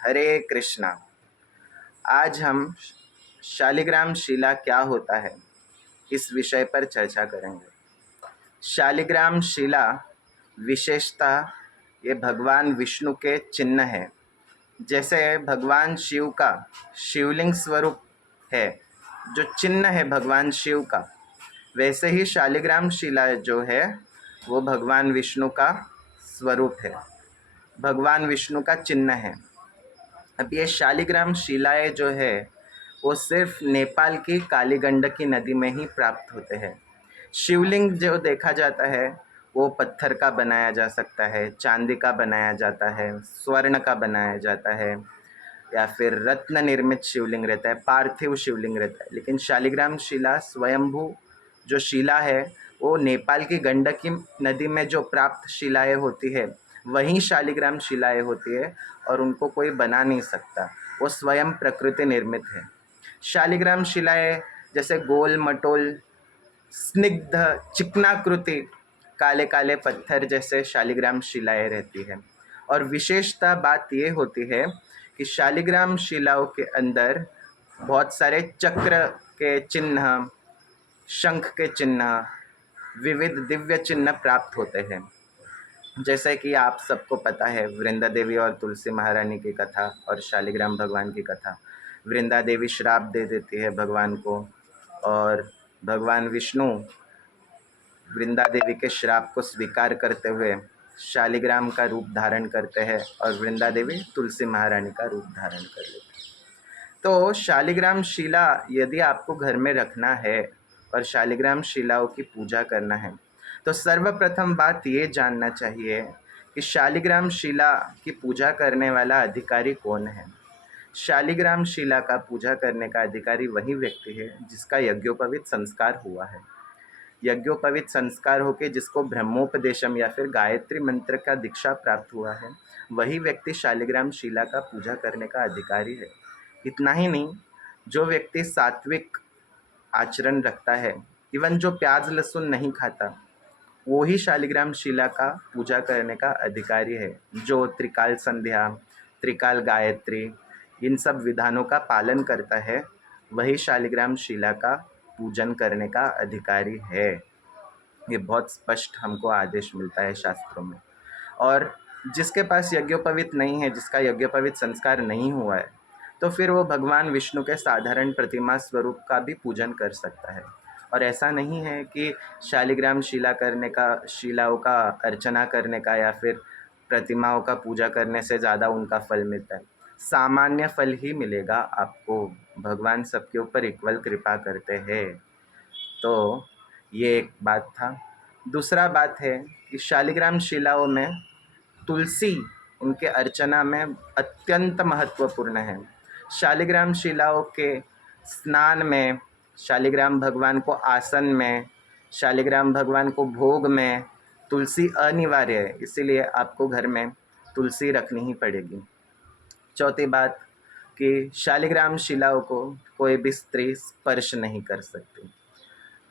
हरे कृष्णा। आज हम शालिग्राम शिला क्या होता है इस विषय पर चर्चा करेंगे। शालिग्राम शिला विशेषतः ये भगवान विष्णु के चिन्ह है। जैसे भगवान शिव का शिवलिंग स्वरूप है, जो चिन्ह है भगवान शिव का, वैसे ही शालिग्राम शिला जो है वो भगवान विष्णु का स्वरूप है, भगवान विष्णु का चिन्ह है। अब ये शालिग्राम शिलाएं जो है वो सिर्फ नेपाल की काली गंडकी नदी में ही प्राप्त होते हैं। शिवलिंग जो देखा जाता है वो पत्थर का बनाया जा सकता है, चांदी का बनाया जाता है, स्वर्ण का बनाया जाता है, या फिर रत्न निर्मित शिवलिंग रहता है, पार्थिव शिवलिंग रहता है। लेकिन शालिग्राम शिला स्वयंभू जो शिला है वो नेपाल की गंडकी नदी में जो प्राप्त शिलाएं होती है वही शालिग्राम शिलाएं होती है, और उनको कोई बना नहीं सकता, वो स्वयं प्रकृति निर्मित है। शालिग्राम शिलाएं जैसे गोल मटोल स्निग्ध चिकनाकृति काले काले पत्थर जैसे शालिग्राम शिलाएं रहती है। और विशेषता बात ये होती है कि शालिग्राम शिलाओं के अंदर बहुत सारे चक्र के चिन्ह, शंख के चिन्ह, विविध दिव्य चिन्ह प्राप्त होते हैं। जैसे कि आप सबको पता है वृंदा देवी और तुलसी महारानी की कथा और शालिग्राम भगवान की कथा। वृंदा देवी श्राप दे देती है भगवान को, और भगवान विष्णु वृंदा देवी के श्राप को स्वीकार करते हुए शालिग्राम का रूप धारण करते हैं, और वृंदा देवी तुलसी महारानी का रूप धारण कर लेती है। तो शालिग्राम शिला यदि आपको घर में रखना है और शालिग्राम शिलाओं की पूजा करना है तो सर्वप्रथम बात ये जानना चाहिए कि शालिग्राम शिला की पूजा करने वाला अधिकारी कौन है। शालिग्राम शिला का पूजा करने का अधिकारी वही व्यक्ति है जिसका यज्ञोपवीत संस्कार हुआ है। यज्ञोपवीत संस्कार होके जिसको ब्रह्मोपदेशम या फिर गायत्री मंत्र का दीक्षा प्राप्त हुआ है, वही व्यक्ति शालिग्राम शिला का पूजा करने का अधिकारी है। इतना ही नहीं, जो व्यक्ति सात्विक आचरण रखता है, इवन जो प्याज लहसुन नहीं खाता, वो ही शालिग्राम शिला का पूजा करने का अधिकारी है। जो त्रिकाल संध्या, त्रिकाल गायत्री, इन सब विधानों का पालन करता है, वही शालिग्राम शिला का पूजन करने का अधिकारी है। ये बहुत स्पष्ट हमको आदेश मिलता है शास्त्रों में। और जिसके पास यज्ञोपवीत नहीं है, जिसका यज्ञोपवीत संस्कार नहीं हुआ है, तो फिर वो भगवान विष्णु के साधारण प्रतिमा स्वरूप का भी पूजन कर सकता है। और ऐसा नहीं है कि शालिग्राम शिला करने का, शिलाओं का अर्चना करने का या फिर प्रतिमाओं का पूजा करने से ज़्यादा उनका फल मिलता है। सामान्य फल ही मिलेगा आपको, भगवान सबके ऊपर इक्वल कृपा करते हैं। तो ये एक बात था। दूसरा बात है कि शालिग्राम शिलाओं में तुलसी उनके अर्चना में अत्यंत महत्वपूर्ण है। शालिग्राम शिलाओं के स्नान में, शालिग्राम भगवान को आसन में, शालिग्राम भगवान को भोग में तुलसी अनिवार्य है, इसीलिए आपको घर में तुलसी रखनी ही पड़ेगी। चौथी बात कि शालिग्राम शिलाओं को कोई भी स्त्री स्पर्श नहीं कर सकती।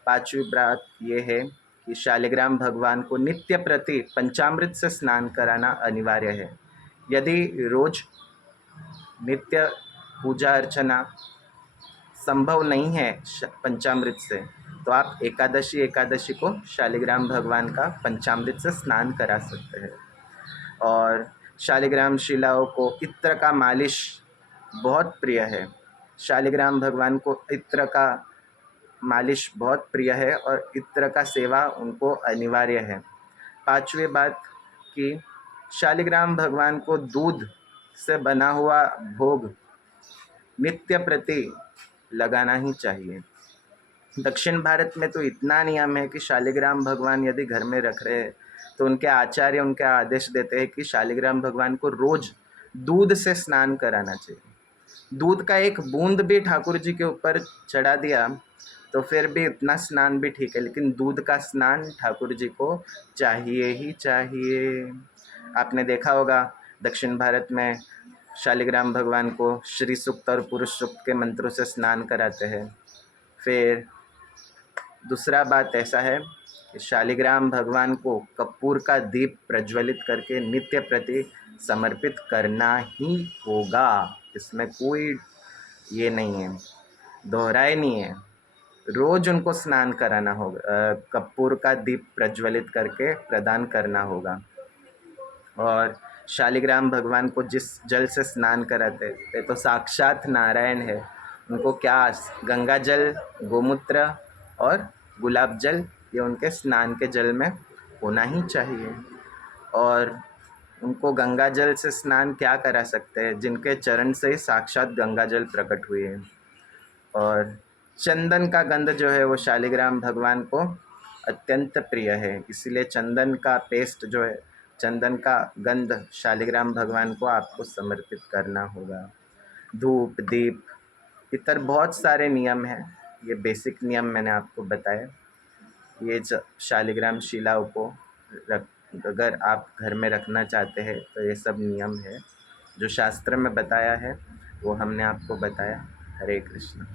पांचवी बात यह है कि शालिग्राम भगवान को नित्य प्रति पंचामृत से स्नान कराना अनिवार्य है। यदि रोज नित्य पूजा अर्चना संभव नहीं है पंचामृत से, तो आप एकादशी को शालिग्राम भगवान का पंचामृत से स्नान करा सकते हैं। और शालिग्राम शिलाओं को इत्र का मालिश बहुत प्रिय है। शालिग्राम भगवान को इत्र का मालिश बहुत प्रिय है और इत्र का सेवा उनको अनिवार्य है। पांचवी बात कि शालिग्राम भगवान को दूध से बना हुआ भोग नित्य प्रति लगाना ही चाहिए। दक्षिण भारत में तो इतना नियम है कि शालिग्राम भगवान यदि घर में रख रहे हैं तो उनके आचार्य उनके आदेश देते हैं कि शालिग्राम भगवान को रोज दूध से स्नान कराना चाहिए। दूध का एक बूंद भी ठाकुर जी के ऊपर चढ़ा दिया तो फिर भी इतना स्नान भी ठीक है, लेकिन दूध का स्नान ठाकुर जी को चाहिए ही चाहिए। आपने देखा होगा दक्षिण भारत में शालिग्राम भगवान को श्री सूक्त और पुरुष सूक्त के मंत्रों से स्नान कराते हैं। फिर दूसरा बात ऐसा है कि शालिग्राम भगवान को कपूर का दीप प्रज्वलित करके नित्य प्रति समर्पित करना ही होगा। इसमें कोई ये नहीं है, दोहराए नहीं है। रोज उनको स्नान कराना होगा, कपूर का दीप प्रज्वलित करके प्रदान करना होगा। और शालिग्राम भगवान को जिस जल से स्नान कराते वे तो साक्षात नारायण है। उनको क्या गंगा जल, गोमूत्र और गुलाब जल ये उनके स्नान के जल में होना ही चाहिए। और उनको गंगा जल से स्नान क्या करा सकते हैं, जिनके चरण से ही साक्षात गंगा जल प्रकट हुई है। और चंदन का गंध जो है वो शालिग्राम भगवान को अत्यंत प्रिय है, इसीलिए चंदन का पेस्ट जो है, चंदन का गंध शालिग्राम भगवान को आपको समर्पित करना होगा। धूप, दीप, इतर बहुत सारे नियम हैं। ये बेसिक नियम मैंने आपको बताए। ये शालिग्राम शिलाओं को अगर आप घर में रखना चाहते हैं तो ये सब नियम है जो शास्त्र में बताया है, वो हमने आपको बताया। हरे कृष्ण।